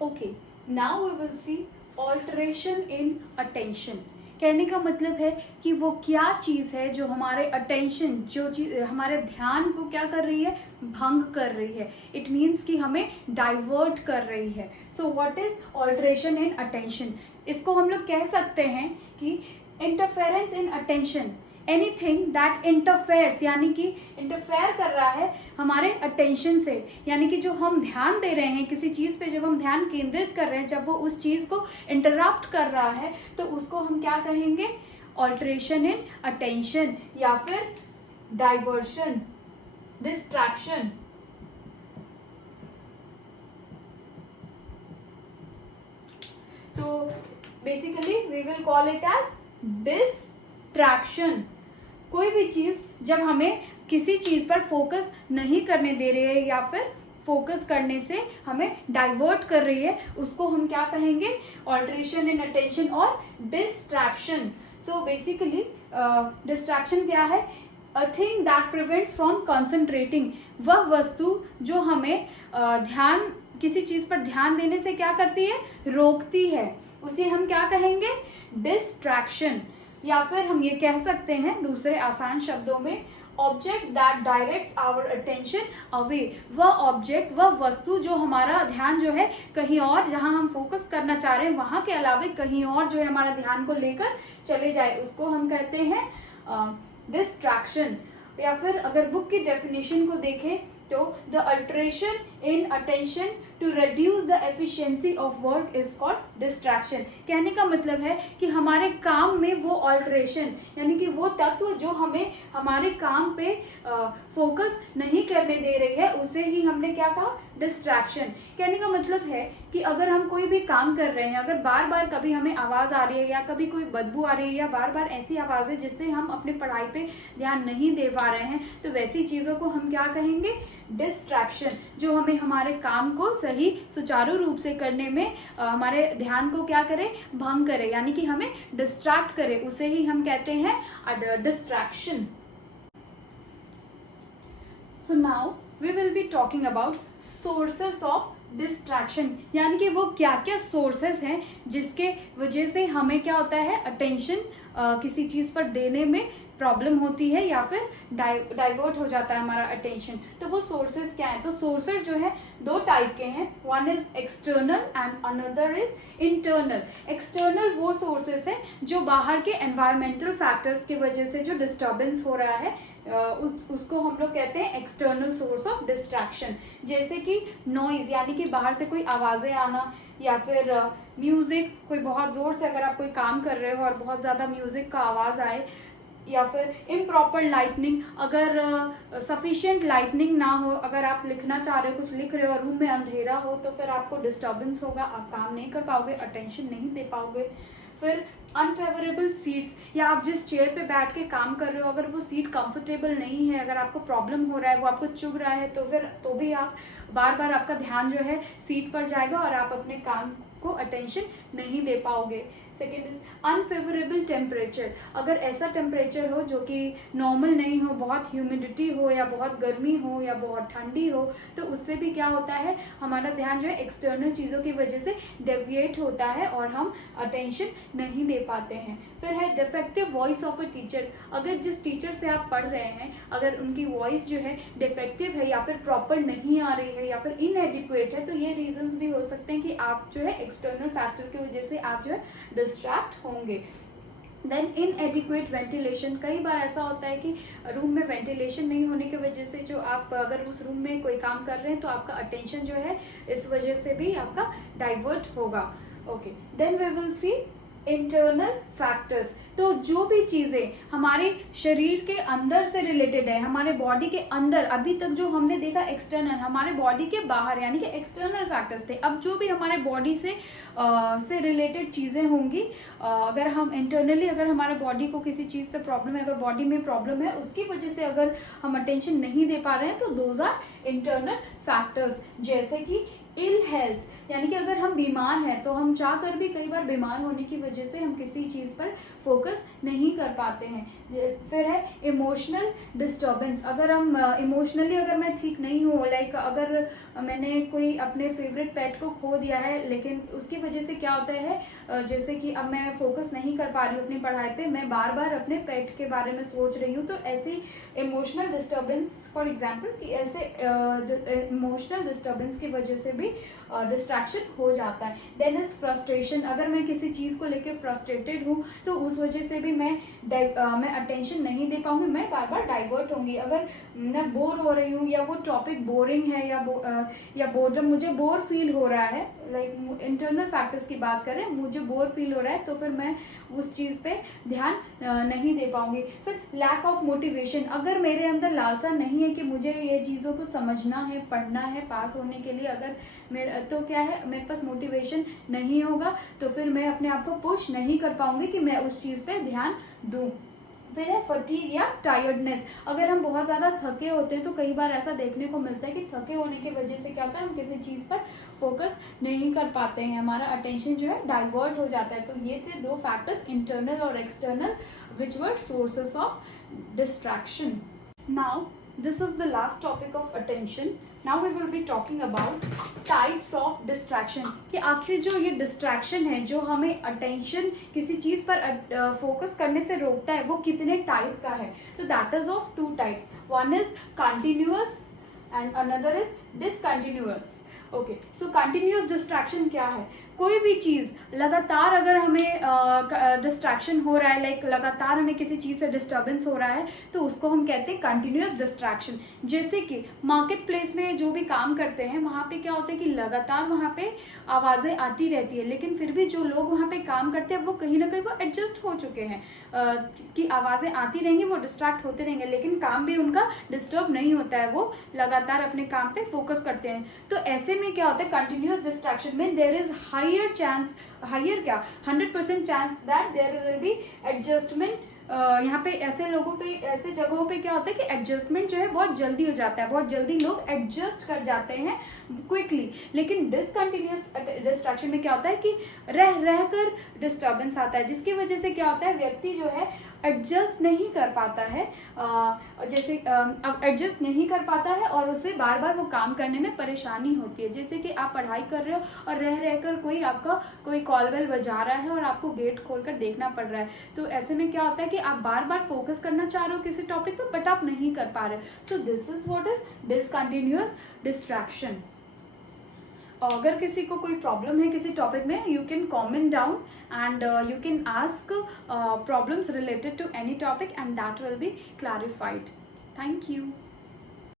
Okay, now we will see alteration in attention. कहने का मतलब है कि वो क्या चीज़ है जो हमारे अटेंशन, जो चीज़ हमारे ध्यान को क्या कर रही है, भंग कर रही है। इट मीन्स कि हमें डाइवर्ट कर रही है। So what is alteration in attention? इसको हम लोग कह सकते हैं कि interference in attention, anything that interferes, यानी कि इंटरफेयर कर रहा है हमारे अटेंशन से, यानी कि जो हम ध्यान दे रहे हैं किसी चीज़ पे, जब हम ध्यान केंद्रित कर रहे हैं, जब वो उस चीज़ को इंटरप्ट कर रहा है तो उसको हम क्या कहेंगे? ऑल्टरेशन इन अटेंशन, या फिर डाइवर्शन, डिस्ट्रैक्शन। तो basically we will call it as distraction. कोई भी चीज़ जब हमें किसी चीज़ पर फोकस नहीं करने दे रही है या फिर फोकस करने से हमें डाइवर्ट कर रही है, उसको हम क्या कहेंगे? ऑल्टरेशन इन अटेंशन और डिस्ट्रैक्शन। सो बेसिकली डिस्ट्रैक्शन क्या है? A thing that prevents from concentrating. वह वस्तु जो हमें ध्यान, किसी चीज़ पर ध्यान देने से क्या करती है? रोकती है। उसे हम क्या कहेंगे? डिस्ट्रैक्शन। या फिर हम ये कह सकते हैं दूसरे आसान शब्दों में, object that directs our attention away. वह ऑब्जेक्ट, वह वस्तु जो हमारा ध्यान जो है कहीं और, जहां हम फोकस करना चाह रहे हैं वहां के अलावे कहीं और जो है हमारा ध्यान को लेकर चले जाए, उसको हम कहते हैं डिस्ट्रैक्शन। या फिर अगर बुक की डेफिनेशन को देखें तो the alteration in attention to reduce the efficiency of work is called distraction. कहने का मतलब है कि हमारे काम में वो अल्टरेशन, यानी कि वो तत्व जो हमें हमारे काम पे फोकस नहीं करने दे रही है, उसे ही हमने क्या कहा? डिस्ट्रैक्शन। कहने का मतलब है कि अगर हम कोई भी काम कर रहे हैं, अगर बार बार कभी हमें आवाज़ आ रही है या कभी कोई बदबू आ रही है या बार बार ऐसी आवाज़ें जिससे हम अपनी पढ़ाई पे ध्यान नहीं दे पा रहे हैं, तो वैसी चीज़ों को हम क्या कहेंगे? डिस्ट्रैक्शन। जो हमें हमारे काम को सही सुचारू रूप से करने में हमारे ध्यान को क्या करे? भंग करे, यानी कि हमें डिस्ट्रैक्ट करे, उसे ही हम कहते हैं distraction. So now we will be talking about sources of distraction, यानी कि वो क्या क्या सोर्सेस हैं जिसके वजह से हमें क्या होता है? अटेंशन किसी चीज़ पर देने में प्रॉब्लम होती है या फिर डाइवर्ट हो जाता है हमारा अटेंशन। तो वो सोर्सेस क्या है? तो सोर्सेस जो है दो टाइप के हैं, one is external and another is internal. External वो सोर्सेस है जो बाहर के एनवायरमेंटल फैक्टर्स की वजह से जो डिस्टर्बेंस हो रहा है उसको हम लोग कहते हैं एक्सटर्नल सोर्स ऑफ डिस्ट्रैक्शन। जैसे कि नॉइज, यानी कि बाहर से कोई आवाज़ें आना, या फिर म्यूज़िक, कोई बहुत ज़ोर से अगर आप कोई काम कर रहे हो और बहुत ज़्यादा म्यूज़िक का आवाज़ आए, या फिर इम्प्रॉपर लाइटनिंग, अगर सफिशिएंट लाइटनिंग ना हो, अगर आप लिखना चाह रहे हो, कुछ लिख रहे हो और रूम में अंधेरा हो, तो फिर आपको डिस्टर्बेंस होगा, आप काम नहीं कर पाओगे, अटेंशन नहीं दे पाओगे। फिर अनफेवरेबल सीट्स, या आप जिस चेयर पे बैठ के काम कर रहे हो अगर वो सीट कंफर्टेबल नहीं है, अगर आपको प्रॉब्लम हो रहा है, वो आपको चुभ रहा है, तो फिर तो भी आप बार बार आपका ध्यान जो है सीट पर जाएगा और आप अपने काम को अटेंशन नहीं दे पाओगे। सेकेंड इज अनफेवरेबल टेम्परेचर, अगर ऐसा टेम्परेचर हो जो कि नॉर्मल नहीं हो, बहुत ह्यूमिडिटी हो या बहुत गर्मी हो या बहुत ठंडी हो, तो उससे भी क्या होता है? हमारा ध्यान जो है एक्सटर्नल चीज़ों की वजह से डेविएट होता है और हम अटेंशन नहीं दे पाते हैं। फिर है defective voice of a teacher, अगर जिस टीचर से आप पढ़ रहे हैं अगर उनकी वॉइस जो है डिफेक्टिव है या फिर प्रॉपर नहीं आ रही है या फिर इनएडिक्वेट है, तो ये रीजंस भी हो सकते हैं कि आप जो है एक्सटर्नल फैक्टर की वजह से आप जो है डिस्ट्रैक्ट होंगे। देन इनएडिक्वेट वेंटिलेशन, कई बार ऐसा होता है कि रूम में वेंटिलेशन नहीं होने की वजह से जो आप अगर उस रूम में कोई काम कर रहे हैं तो आपका अटेंशन जो है इस वजह से भी आपका डाइवर्ट होगा। Okay, then we will see internal factors, तो जो भी चीज़ें हमारे शरीर के अंदर से रिलेटेड है, हमारे बॉडी के अंदर, अभी तक जो हमने देखा एक्सटर्नल, हमारे बॉडी के बाहर यानी कि एक्सटर्नल फैक्टर्स थे। अब जो भी हमारे बॉडी से रिलेटेड चीज़ें होंगी, अगर हम इंटरनली अगर हमारे बॉडी को किसी चीज़ से प्रॉब्लम है, अगर बॉडी में प्रॉब्लम है, उसकी वजह से अगर हम अटेंशन नहीं दे पा रहे हैं, तो दोज आर इंटरनल फैक्टर्स, जैसे कि इल हेल्थ, यानी कि अगर हम बीमार हैं तो हम चाह कर भी कई बार बीमार होने की वजह से हम किसी चीज़ पर फोकस नहीं कर पाते हैं। फिर है इमोशनल डिस्टर्बेंस, अगर हम इमोशनली अगर मैं ठीक नहीं हूँ, लाइक अगर मैंने कोई अपने फेवरेट पेट को खो दिया है, लेकिन उसकी वजह से क्या होता है, जैसे कि अब मैं फोकस नहीं कर पा रही हूँ अपनी पढ़ाई पे, मैं बार बार अपने पेट के बारे में सोच रही हूँ, तो ऐसी इमोशनल डिस्टर्बेंस, फॉर एग्जांपल कि ऐसे इमोशनल डिस्टर्बेंस की वजह से भी डिस्ट्रैक्शन हो जाता है। देन इज फ्रस्ट्रेशन, अगर मैं किसी चीज़ को लेकर फ्रस्ट्रेटेड हूँ तो उस वजह से भी मैं अटेंशन नहीं दे पाऊंगी, मैं बार बार डाइवर्ट होंगी। अगर मैं बोर हो रही हूँ या वो टॉपिक बोरिंग है या बोर्डम, मुझे बोर फील हो रहा है, लाइक इंटरनल फैक्टर्स की बात करें, मुझे बोर फील हो रहा है, तो फिर मैं उस चीज़ पे ध्यान नहीं दे पाऊंगी। फिर लैक ऑफ मोटिवेशन, अगर मेरे अंदर लालसा नहीं है कि मुझे ये चीज़ों को समझना है, पढ़ना है पास होने के लिए, अगर मेरा तो क्या है, मेरे पास मोटिवेशन नहीं होगा, तो फिर मैं अपने आप को पुश नहीं कर पाऊंगी कि मैं उस चीज़ पे ध्यान दूँ। फिर है फटीग या टायर्डनेस, अगर हम बहुत ज़्यादा थके होते हैं तो कई बार ऐसा देखने को मिलता है कि थके होने की वजह से क्या होता है, हम किसी चीज़ पर फोकस नहीं कर पाते हैं, हमारा अटेंशन जो है डाइवर्ट हो जाता है। तो ये थे दो फैक्टर्स, इंटरनल और external, which were sources of distraction. Now this is the last topic of attention. Now we will be talking about types of distraction, कि आखिर जो ये distraction है जो हमें attention किसी चीज़ पर फोकस करने से रोकता है, वो कितने टाइप का है। तो that is of two types. One is continuous and another is discontinuous. Okay, so continuous distraction क्या है, कोई भी चीज़ लगातार अगर हमें डिस्ट्रैक्शन हो रहा है, लाइक लगातार हमें किसी चीज़ से डिस्टर्बेंस हो रहा है, तो उसको हम कहते हैं कंटिन्यूस डिस्ट्रैक्शन। जैसे कि मार्केट प्लेस में जो भी काम करते हैं, वहाँ पे क्या होता है कि लगातार वहाँ पे आवाज़ें आती रहती है, लेकिन फिर भी जो लोग वहाँ पे काम करते हैं वो कहीं ना कहीं वो एडजस्ट हो चुके हैं कि आवाज़ें आती रहेंगी, वो डिस्ट्रैक्ट होते रहेंगे, लेकिन काम भी उनका डिस्टर्ब नहीं होता है, वो लगातार अपने काम पे फोकस करते हैं। तो ऐसे में क्या होता है, कंटिन्यूस डिस्ट्रैक्शन में there is higher chance, higher क्या 100% chance that there will be adjustment. यहाँ पे ऐसे लोगों पे, ऐसे जगहों पे क्या होता है कि एडजस्टमेंट जो है बहुत जल्दी हो जाता है, बहुत जल्दी लोग एडजस्ट कर जाते हैं क्विकली। लेकिन डिसकंटिन्यूस डिस्ट्रैक्शन में क्या होता है कि रह रह कर डिस्टर्बेंस आता है, जिसकी वजह से क्या होता है, व्यक्ति जो है एडजस्ट नहीं कर पाता है, जैसे अब एडजस्ट नहीं कर पाता है और उसे बार बार वो काम करने में परेशानी होती है। जैसे कि आप पढ़ाई कर रहे हो और रह रहकर कोई आपका कोई कॉल बेल बजा रहा है और आपको गेट खोलकर देखना पड़ रहा है, तो ऐसे में क्या होता है कि आप बार बार फोकस करना चाह रहे हो किसी टॉपिक पर, बट आप नहीं कर पा रहे। So this is what is discontinuous distraction. अगर किसी को कोई प्रॉब्लम है किसी टॉपिक में, you can comment down and you can ask problems related to any topic and that will be clarified. Thank you.